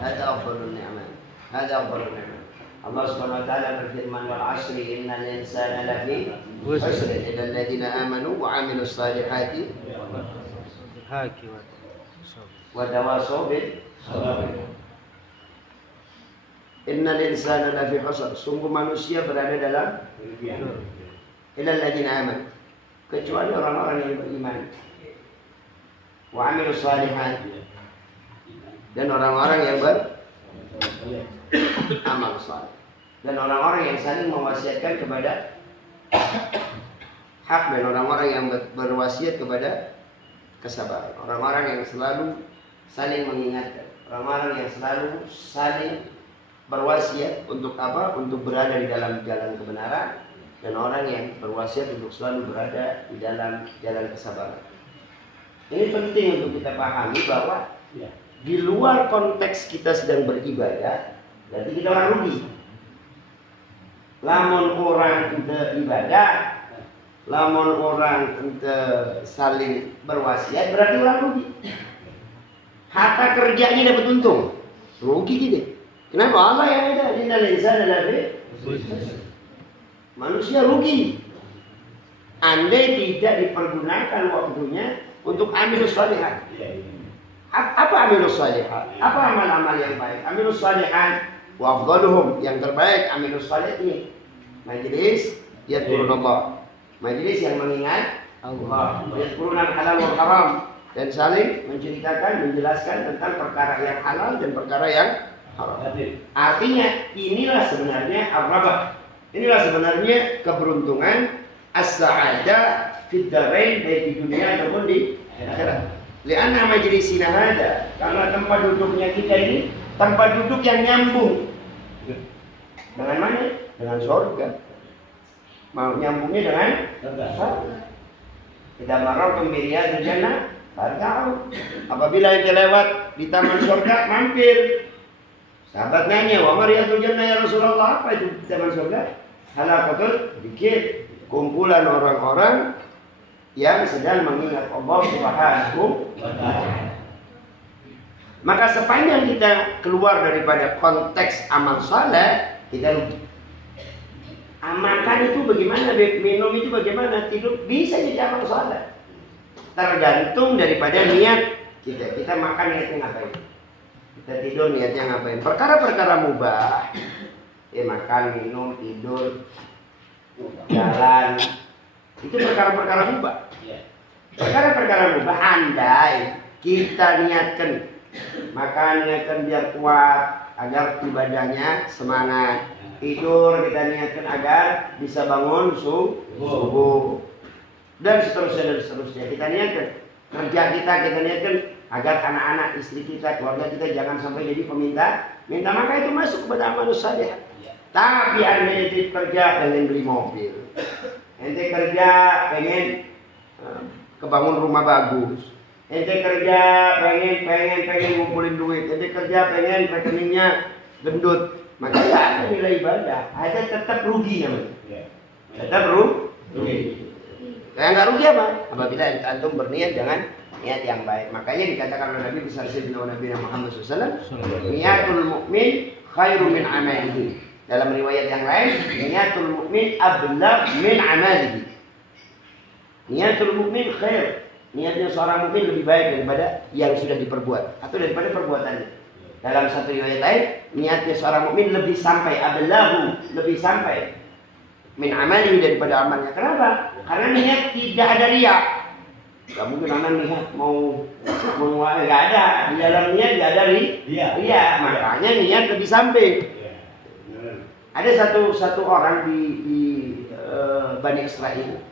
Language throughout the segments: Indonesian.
Hada afdalun ni'mat. Hada afdalun ni'mat. Allah Subhanahu wa taala berfirman wal 'asri innal insana lafi khusr illa alladziina aamanu wa 'amilus shaalihati wa tawassaw bil sabr. Innal insana lafi khusr. Sungguh manusia berada dalam kerugian. Illa alladziina aamanu. Kecuali orang-orang yang beriman. Wa 'amilus shaalihati. Dan orang-orang yang beramal saleh. Dan orang-orang yang saling mewasiatkan kepada hak dan orang-orang yang berwasiat kepada kesabaran. Orang-orang yang selalu saling mengingatkan. Orang-orang yang selalu saling berwasiat untuk apa? Untuk berada di dalam jalan kebenaran. Dan orang yang berwasiat untuk selalu berada di dalam jalan kesabaran. Ini penting untuk kita pahami bahwa di luar konteks kita sedang beribadah, berarti kita orang rugi. Lamun orang ente ibadah, lamun orang ente saling berwasiat, berarti orang rugi. Harta kerjanya dapat untung, rugi gitu. Kenapa? Allah yang ada di dalam insan adalah manusia rugi. Andai tidak dipergunakan waktunya untuk amilus shalihat. Apa amilus shalihat? Apa amal-amal yang baik? Amilus shalihat wa afdaluhum, yang terbaik amilus shalihat ini majlis yadhkurullah, majlis yang mengingat Allah, yadhkuruna halal wal haram, dan saling menceritakan, menjelaskan tentang perkara yang halal dan perkara yang haram. Artinya inilah sebenarnya ar-rabah, inilah sebenarnya keberuntungan as-sa'adah fid dharain, baik di dunia ataupun di akhirat. Lianna majlisina hada, karena tempat duduknya kita ini tempat duduk yang nyambung dengan mana? Dengan surga. Mau nyambungnya dengan surga. Kita marah pemberian jannah, tahu. Apabila kita lewat di taman surga, mampir. Sahabat nanya, "Wa mariyatu jannah ya Rasulullah?" Apa itu taman surga? Halaqatul dzikir, kumpulan orang-orang yang sedang mengingat Allah Subhanahu wa ta'ala. Maka sepanjang kita keluar daripada konteks amal saleh, kita rugi. Makan itu bagaimana, minum itu bagaimana, tidur bisa jadi amal saleh. Tergantung daripada niat kita. Kita makan niatnya ngapain? Kita tidur niatnya ngapain? Perkara-perkara mubah. Makan, minum, tidur, jalan. Itu perkara-perkara mubah. Perkara-perkara mubah, andai kita niatkan makan, niatkan biar kuat agar ibadahnya semangat. Tidur kita niatkan agar bisa bangun subuh. Dan seterusnya. Kita niatkan kerja kita niatkan agar anak-anak, istri kita, keluarga kita jangan sampai jadi peminta. Maka itu masuk kepada amal saleh. Tapi andai itu kerja pengen beli mobil, ente kerja pengen kebangun rumah bagus, ente kerja pengen ngumpulin duit, ente kerja pengen rekeningnya gendut, maka tidak ada nilai ibadah, ada tetap rugi namanya. Tetap rugi. Kayak nggak rugi apa? Apabila antum berniat dengan niat yang baik. Makanya dikatakan oleh Nabi besar Sayyidina Nabi Muhammad SAW, niatul mukmin khairu min amalihi. Dalam riwayat yang lain, niatul mukmin ablagh min amalihi. Niatul mukmin khair. Niatnya seorang mukmin lebih baik daripada yang sudah diperbuat atau daripada perbuatannya. Dalam satu riwayat lain, niatnya seorang mukmin lebih sampai, ablaghu, lebih sampai min amalihi daripada amalnya. Kenapa? Karena niat tidak ada riya. Gak mungkin anak lihat mau nggak ada di dalam niat, nggak ada riya. Makanya niat lebih sampai. Ada satu orang di Bani Israel.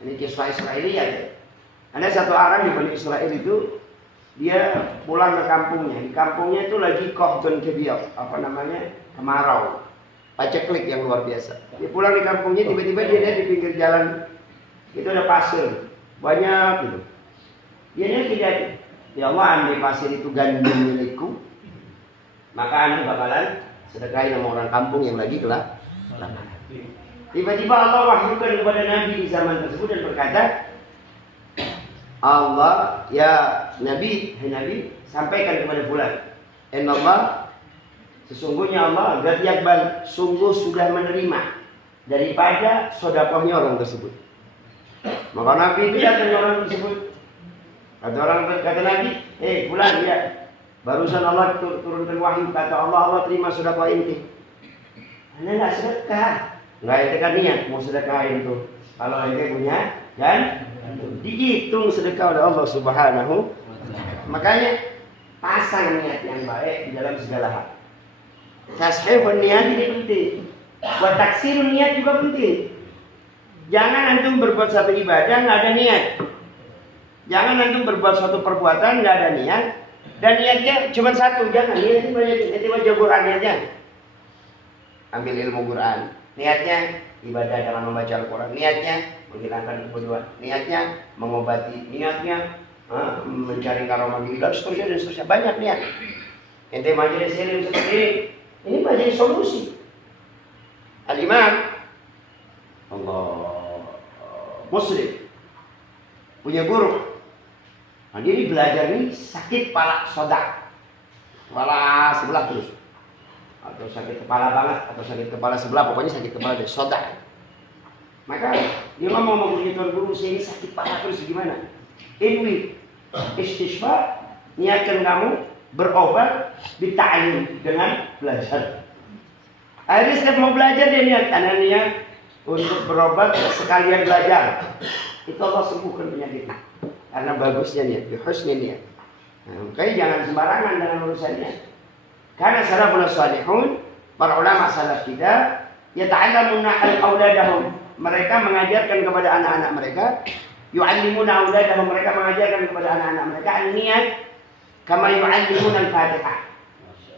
Ini kisah Israiliyat ya. Ada satu orang di Bani Israel itu, dia pulang ke kampungnya. Di kampungnya itu lagi qahdun kabir, kemarau, paceklik yang luar biasa. Dia pulang di kampungnya, tiba-tiba dia lihat di pinggir jalan itu ada pasir banyak gitu. Dia tidak, ya Allah, andai pasir itu gandum milikku, maka anda bakalan sedekahin sama orang kampung yang lagi kelaparan. Tiba-tiba Allah wahyukan kepada Nabi di zaman tersebut dan berkata, Allah, ya Nabi, hai Nabi, sampaikan kepada fulan, Inna Allah Sesungguhnya Allah gad yakbal, sungguh sudah menerima daripada sedekahnya orang tersebut. Maka Nabi itu datang orang tersebut. Kata Nabi, fulan ya, barusan Allah turunkan wahyu, kata Allah terima sedekah inti. Anda enggak sedekah. Enggak ente kan niat mau sedekahin tuh. Kalau ente punya dan dihitung sedekah oleh Allah Subhanahu. Makanya pasang niat yang baik di dalam segala hal. Tashihun niat ini penting. Buat taksirun niat juga penting. Jangan antum berbuat satu ibadah nggak ada niat. Jangan antum berbuat suatu perbuatan nggak ada niat. Dan niatnya cuma satu, jangan niatnya banyak. Nanti baca Quran niatnya. Ambil ilmu Quran. Niatnya ibadah dalam membaca Al-Quran. Niatnya menghilangkan kebodohan. Niatnya mengobati. Niatnya mencari karomah diri dan seterusnya. Banyak niat. Ente majelis ini sendiri. Ini majelis solusi. Al-Imam Muslim punya guru. Nah, dia belajar ini sakit kepala sodak, kepala sebelah terus, atau sakit kepala banget, atau sakit kepala sebelah, pokoknya sakit kepala deh, sodak. Maka dia ngomong punya tuan guru, saya ini sakit kepala terus gimana? Inwi istisfa, niatkan kamu berobat bita'lim dengan belajar. Akhirnya setiap mau belajar dia niat, karena niat untuk berobat sekalian belajar. Itu Allah sembuhkan penyakitnya. Karena bagusnya niat, husnul niat. Nah, makanya jangan sembarangan dengan urusannya. Karena salafun salihun, para ulama salaf kita, yata'allamuna al-auladahum. Mereka mengajarkan kepada anak-anak mereka, yu'allimuna auladahum, mereka mengajarkan kepada anak-anak mereka niat kama yu'allimuna al-Fatihah.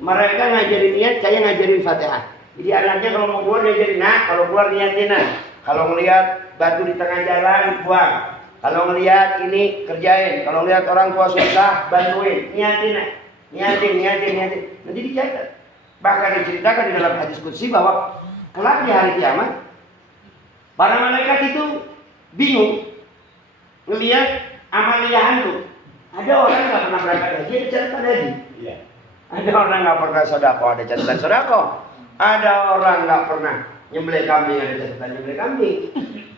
Mereka ngajarin niat kayak ngajarin Fatihah. Jadi anaknya kalau mau keluar diajarin, kalau keluar niatin Kalau ngelihat batu di tengah jalan, buang. Kalau ngelihat ini kerjain. Kalau ngelihat orang tua susah, bantuin. Niatin. Nanti dicatat. Bahkan diceritakan di dalam hadis qudsi bahwa kelak di hari kiamat, para malaikat itu bingung ngelihat amaliah antum. Ada orang nggak pernah berangkat haji, ada catatan haji. Ada orang nggak pernah sedekah, ada catatan sedekah. Ada orang nggak pernah nyembelih kambing, ada catatan nyembelih kambing.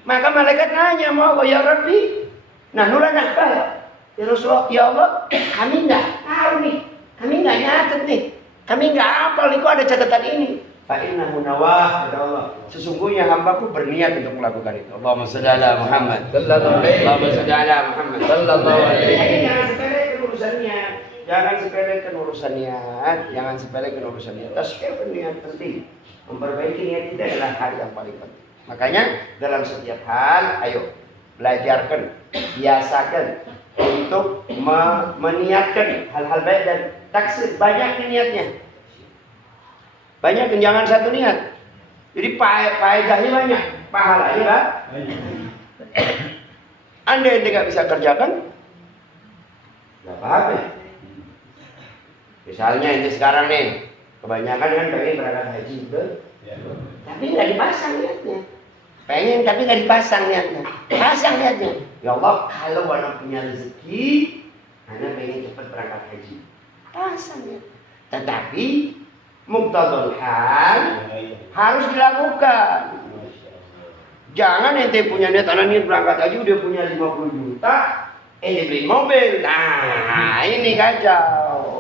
Maka malaikat nanya, mau ya Rabbi, nah nulan apa? Ya Rasulullah, ya Allah, kami nggak tahu nih, kami nggak nyatet nih, kami nggak hafal nih, kok ada catatan ini. Fa'innahu nawah, kata Allah, sesungguhnya hambaku berniat untuk melakukan itu. Allahumma shalli ala Muhammad. Allahumma shalli ala Muhammad. Sallallahu alaihi. Jangan sepelekan urusannya. Jangan sepelekan urusannya, jangan sepelekan urusannya. Tasbih niat penting. Memperbaiki niat kita adalah hal yang paling penting. Makanya dalam setiap hal, ayo belajarkan, biasakan untuk meniatkan hal-hal baik dan taksir. Banyak niatnya, banyak, jangan satu niat. Jadi faedahnya banyak, pahalanya kan? Anda yang tidak bisa kerjakan, nggak apa-apa. Misalnya ini sekarang nih, kebanyakan kan pengen berangkat haji, betul? Tapi nggak dipasang niatnya. Pengen tapi nggak dipasang niatnya. Pasang niatnya. Ya Allah, kalau anak punya rezeki, anak pengen cepat berangkat haji. Pasang niatnya. Tetapi muqtadul hal harus dilakukan. Jangan ente punya niat, anak niat berangkat haji udah punya 50 juta, beli mobil. Nah, ini kacau.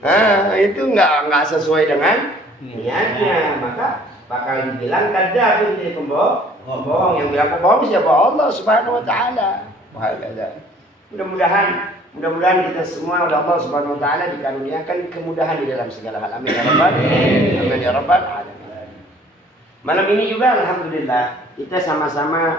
Nah, itu nggak sesuai dengan niatnya, maka bakal dibilang kadzab, itu pembohong. Yang bilang pembohong siapa? Allah Subhanahu wa taala. Mudah-mudahan kita semua oleh Allah Subhanahu wa taala dikaruniakan kemudahan di dalam segala hal. Amin ya rabbal alamin. Malam ini juga alhamdulillah kita sama-sama